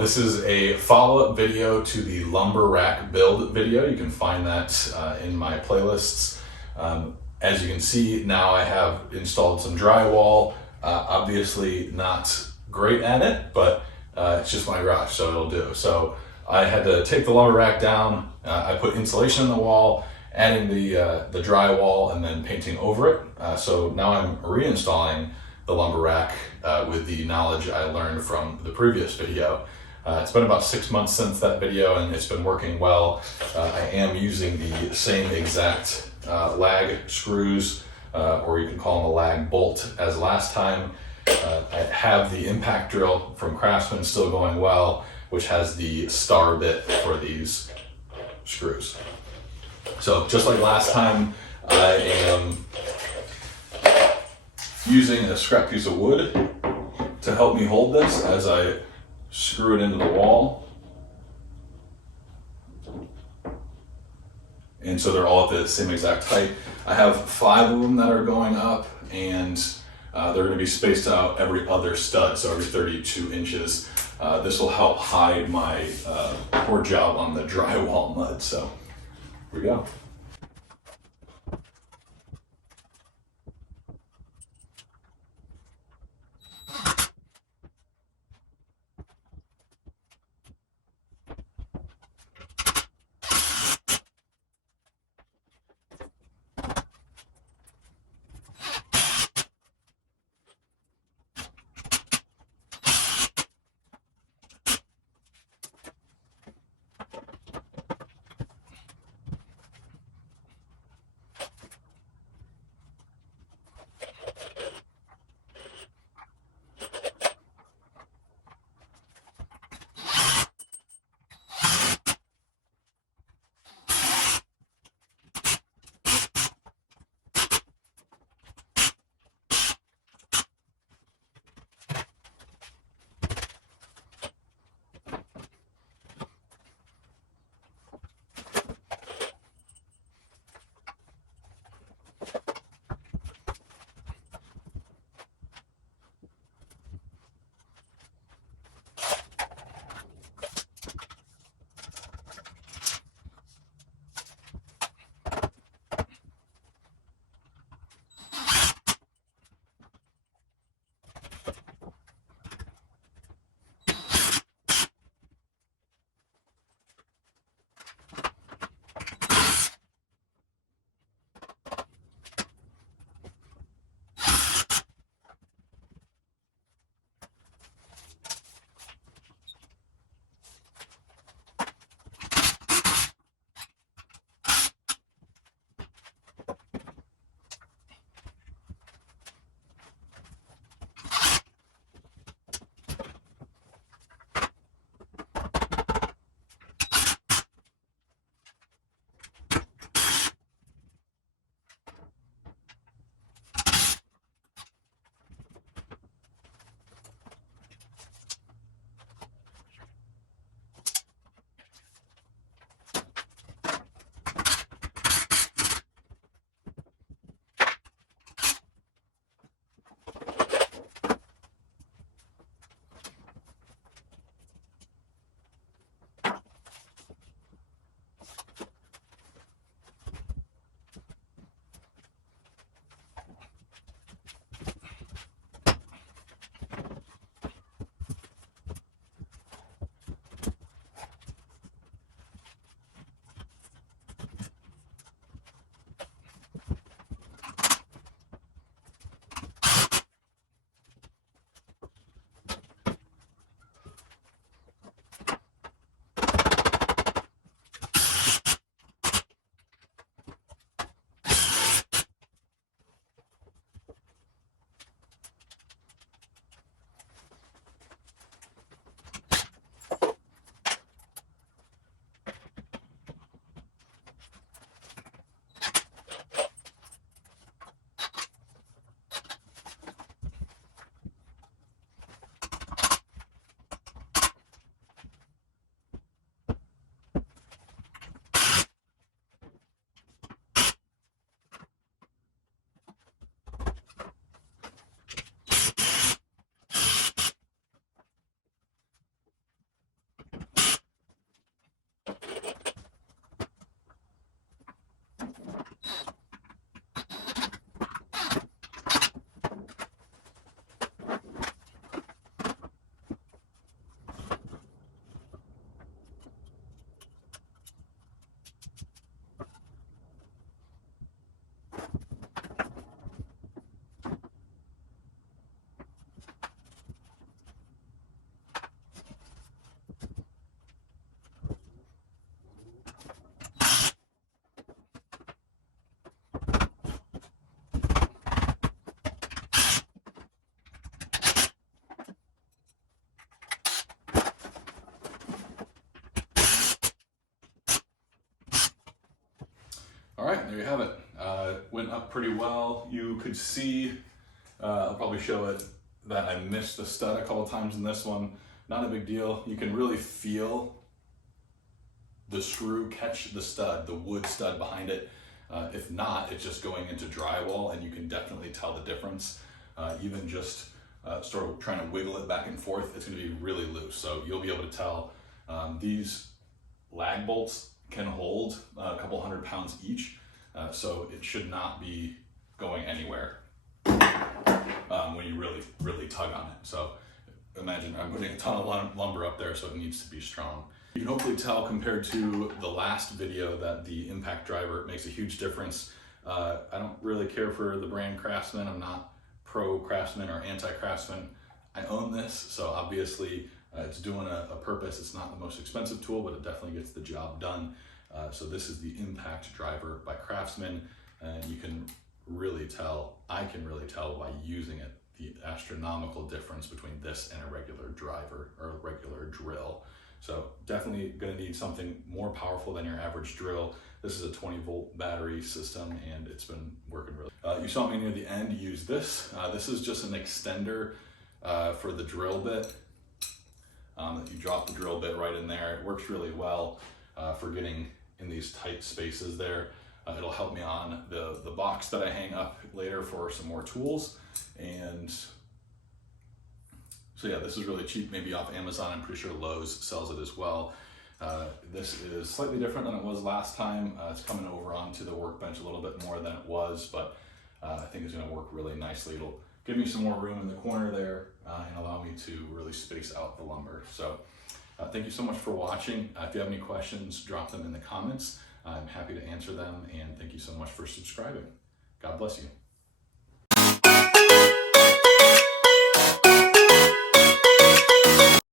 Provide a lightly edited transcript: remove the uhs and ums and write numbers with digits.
this is a follow-up video to the lumber rack build video. You can find that in my playlists. As you can see, now I have installed some drywall. Obviously not great at it, but it's just my garage, so it'll do. So I had to take the lumber rack down. I put insulation in the wall, adding the drywall and then painting over it. So now I'm reinstalling the lumber rack with the knowledge I learned from the previous video. It's been about 6 months since that video and it's been working well. I am using the same exact lag screws, or you can call them a lag bolt as last time. I have the impact drill from Craftsman still going well, which has the star bit for these screws. So just like last time, I am using a scrap piece of wood to help me hold this as I screw it into the wall. And so they're all at the same exact height. I have 5 of them that are going up, and they're going to be spaced out every other stud, so every 32 inches. This will help hide my poor job on the drywall mud. So here we go. there you have it. Went up pretty well. You could see, I'll probably show it, that I missed the stud a couple times in this one. Not a big deal. You can really feel the screw catch the stud, the wood stud behind it. If not, it's just going into drywall, and you can definitely tell the difference. Even just sort of trying to wiggle it back and forth, it's going to be really loose. So you'll be able to tell. These lag bolts can hold a couple 100 pounds each, so it should not be going anywhere when you really tug on it. So imagine I'm putting a ton of lumber up there, so it needs to be strong. You can hopefully tell compared to the last video that the impact driver makes a huge difference. I don't really care for the brand Craftsman. I'm not pro Craftsman or anti Craftsman. I own this, so obviously it's doing a purpose. It's not the most expensive tool, but it definitely gets the job done. So this is the impact driver by Craftsman, and you can really tell, I can really tell by using it, the astronomical difference between this and a regular driver or a regular drill. So definitely gonna need something more powerful than your average drill. This is a 20-volt battery system, and it's been working really. You saw me near the end use this. This is just an extender for the drill bit. You drop the drill bit right in there. It works really well for getting in these tight spaces there. It'll help me on the box that I hang up later for some more tools. And so yeah, this is really cheap, maybe off Amazon. I'm pretty sure Lowe's sells it as well. This is slightly different than it was last time. It's coming over onto the workbench a little bit more than it was, but I think it's gonna work really nicely. It'll give me some more room in the corner there and allow me to really space out the lumber. So thank you so much for watching. If you have any questions, drop them in the comments. I'm happy to answer them, and thank you so much for subscribing. God bless you.